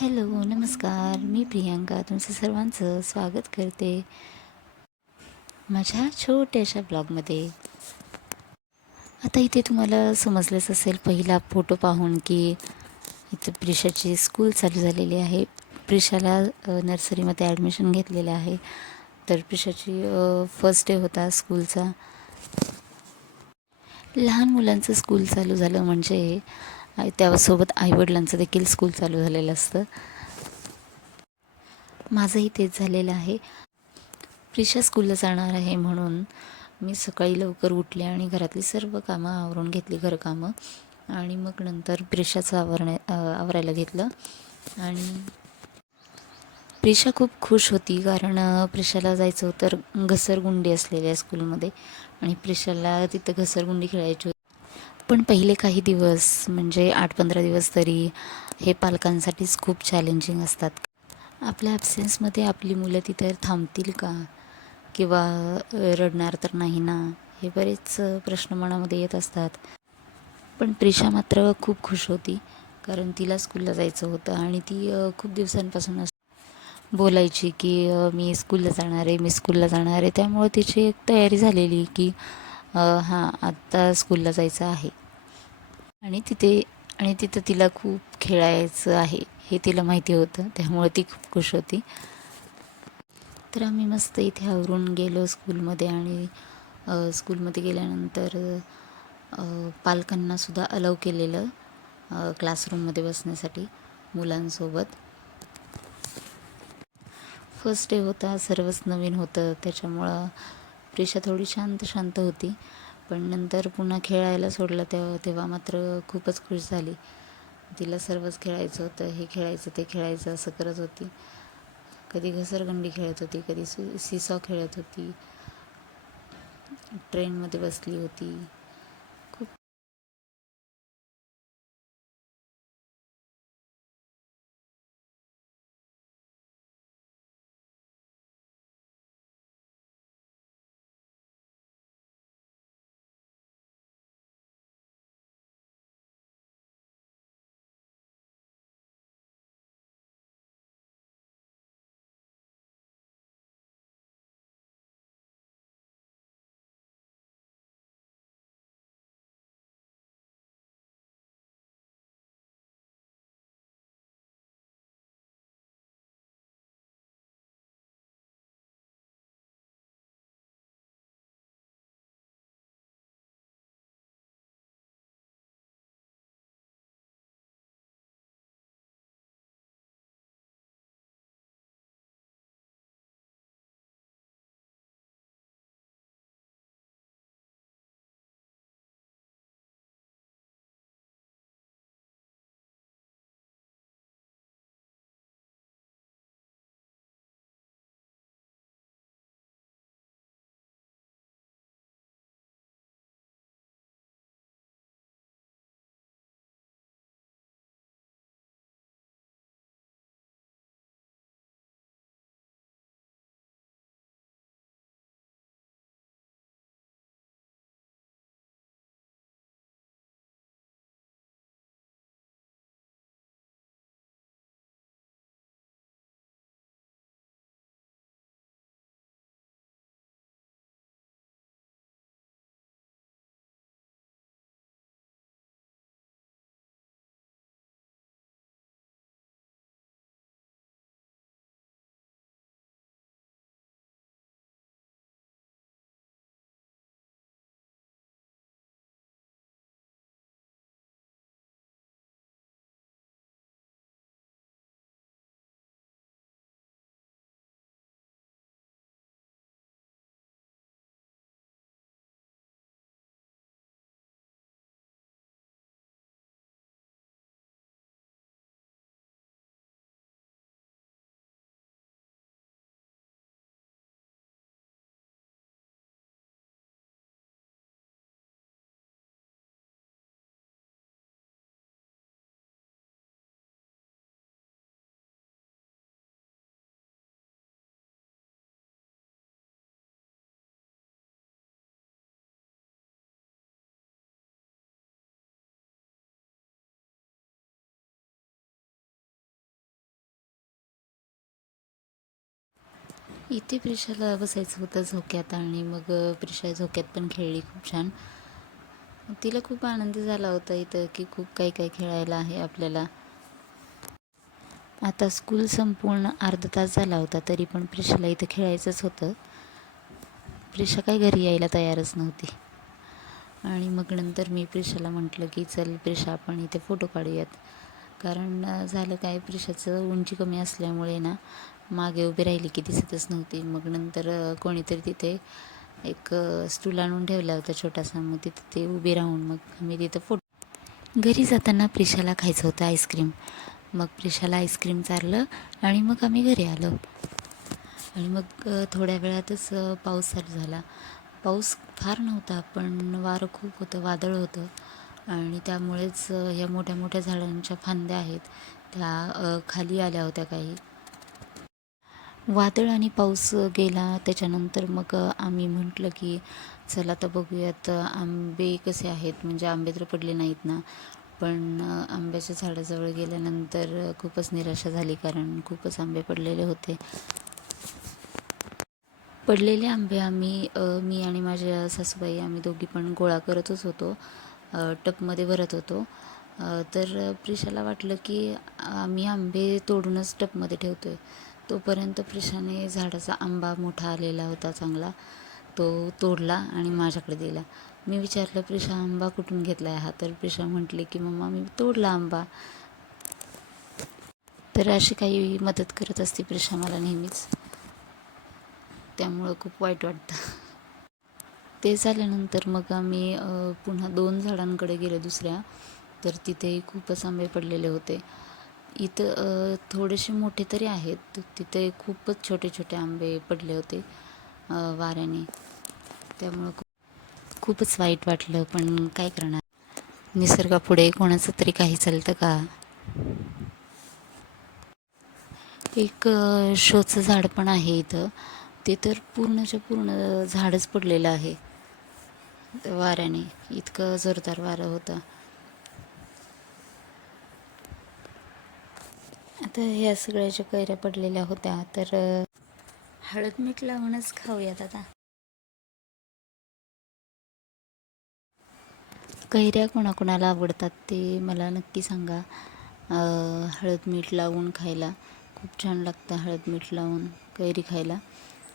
Hello, नमस्कार. मी प्रियांका तुमचं सर्वांचं स्वागत करते माझ्या छोट्याशा ब्लॉगमध्ये. आता इथे तुम्हाला समजलंच असेल पहिला फोटो पाहून की इथं प्रिशाची स्कूल चालू झालेली आहे. प्रिशाला नर्सरीमध्ये ॲडमिशन घेतलेलं आहे. तर प्रिशाची फर्स्ट डे होता स्कूलचा. लहान मुलांचं स्कूल चालू झालं म्हणजे त्यासोबत आईवडिलांचं देखील स्कूल चालू झालेलं असतं. माझंही तेच झालेलं आहे. प्रिशा स्कूलला जाणार आहे म्हणून मी सकाळी लवकर उठले आणि घरातली सर्व कामं आवरून घेतली, घरकामं. आणि मग नंतर प्रिशाचं आवरायला घेतलं. आणि प्रिशा खूप खुश होती कारण प्रिशाला जायचं होतं घसरगुंडी असलेल्या स्कूलमध्ये आणि प्रिशाला तिथं घसरगुंडी खेळायची होती. पण पहिले काही दिवस म्हणजे 8-15 दिवस तरी हे पालकांसाठीच खूप चॅलेंजिंग असतात. आपल्या ॲब्सेन्समध्ये आपली मुलं तिथं थांबतील का? किंवा रडणार तर नाही ना? हे बरेच प्रश्न मनामध्ये येत असतात. पण प्रिशा मात्र खूप खुश होती कारण तिला स्कूलला जायचं होतं आणि ती खूप दिवसांपासून बोलायची की मी स्कूलला जाणार आहे, मी स्कूलला जाणार आहे. त्यामुळे तिची एक तयारी झालेली की हां, आत्ता स्कूलला जायचं आहे. आणि तिथं तिला खूप खेळायचं आहे हे तिला माहिती होतं. त्यामुळे ती खूप खुश होती. तर आम्ही मस्त इथे आवरून गेलो स्कूलमध्ये. आणि स्कूलमध्ये गेल्यानंतर पालकांनासुद्धा अलाव केलेलं क्लासरूममध्ये बसण्यासाठी मुलांसोबत. फर्स्ट डे होता, सर्वच नवीन होतं. त्याच्यामुळं प्रिशा थोडी शांत शांत होती. पण नंतर पुन्हा खेळायला सोडलं तेव्हा मात्र खूपच खुश झाली. तिला सर्वच खेळायचं होतं, हे खेळायचं ते खेळायचं असं करत होती. कधी घसरगुंडी खेळत होती, कधी सीसॉ खेळत होती, ट्रेनमध्ये बसली होती. इथे प्रिशाला बसायचं होतं झोक्यात आणि मग प्रिशा झोक्यात पण खेळली खूप छान. तिला खूप आनंद झाला होता इथं की खूप काही काही खेळायला आहे आपल्याला. आता स्कूल संपूर्ण अर्धा तास झाला होता तरी पण प्रिशाला इथं खेळायचंच होतं. प्रिशा काही घरी यायला तयारच नव्हती. आणि मग नंतर मी प्रिशाला म्हटलं की चल प्रिशा आपण इथे फोटो काढूयात. कारण झालं काय, प्रिशाचं उंची कमी असल्यामुळे ना मागे उभी राहिली की दिसतच नव्हती. मग नंतर कोणीतरी तिथे एक स्टूल आणून ठेवला होता छोटासा, मग तिथे ते उभी राहून मग मी तिथं फोटो. घरी जाताना प्रिशाला खायचं होतं आईस्क्रीम. मग प्रिशाला आईस्क्रीम चारलं आणि मग आम्ही घरी आलो. आणि मग थोड्या वेळातच पाऊस चालू झाला. पाऊस फार नव्हता पण वारं खूप होतं, वादळ होतं आणि त्यामुळेच ह्या मोठ्या मोठ्या झाडांच्या फांद्या आहेत त्या खाली आल्या होत्या काही. वादळ आणि पाऊस गेला त्याच्यानंतर मग आम्ही म्हटलं की चला आता बघूयात आंबे कसे आहेत. म्हणजे आंबे तर पडले नाहीत ना, पण आंब्याच्या झाडाजवळ गेल्यानंतर खूपच निराशा झाली कारण खूपच आंबे पडलेले होते. पडलेले आंबे आम्ही मी आणि माझ्या सासूबाई आम्ही दोघी पण गोळा करतच होतो, टबमध्ये भरत होतो. तर प्रिशाला वाटलं की आम्ही आंबे तोडूनच टबमध्ये ठेवतो आहे. तोपर्यंत प्रिशाने झाडाचा आंबा मोठा आलेला होता चांगला, तो तोडला आणि माझ्याकडे दिला. मी विचारलं प्रिशा आंबा कुठून घेतला आहे हा? तर प्रिशा म्हटली की मम्मा मी तोडला आंबा. तर अशी काही मदत करत असते प्रिशा मला नेहमीच, त्यामुळं खूप वाईट वाटतं. ते झाल्यानंतर मग आम्ही पुन्हा 2 झाडांकडे गेलो दुसऱ्या, तर तिथेही खूपच आंबे पडलेले होते. इथं थोडेसे मोठे तरी आहेत, तिथे खूपच छोटे छोटे आंबे पडले होते वाऱ्याने. त्यामुळं खूपच वाईट वाटलं, पण काय करणार, निसर्गापुढे कोणाचं तरी काही चालतं का. एक शोचं झाड पण आहे इथं, ते तर पूर्णच्या पूर्ण झाडच पडलेलं आहे वाऱ्याने, इतकं जोरदार वारं होतं. आता ह्या सगळ्या ज्या कैऱ्या पडलेल्या होत्या तर हळद मीठ लावूनच खाऊयात आता. कैऱ्या कोणाकोणाला आवडतात ते मला नक्की सांगा. हळद मीठ लावून खायला खूप छान लागतं, हळद मीठ लावून कैरी खायला.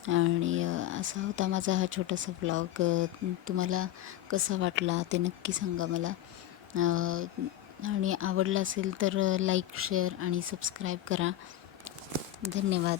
आणि असा होता माझा हा छोटासा ब्लॉग. तुम्हाला कसा वाटला ते नक्की सांगा मला. आणि आवडला असेल तर लाईक, शेअर आणि सबस्क्राईब करा. धन्यवाद.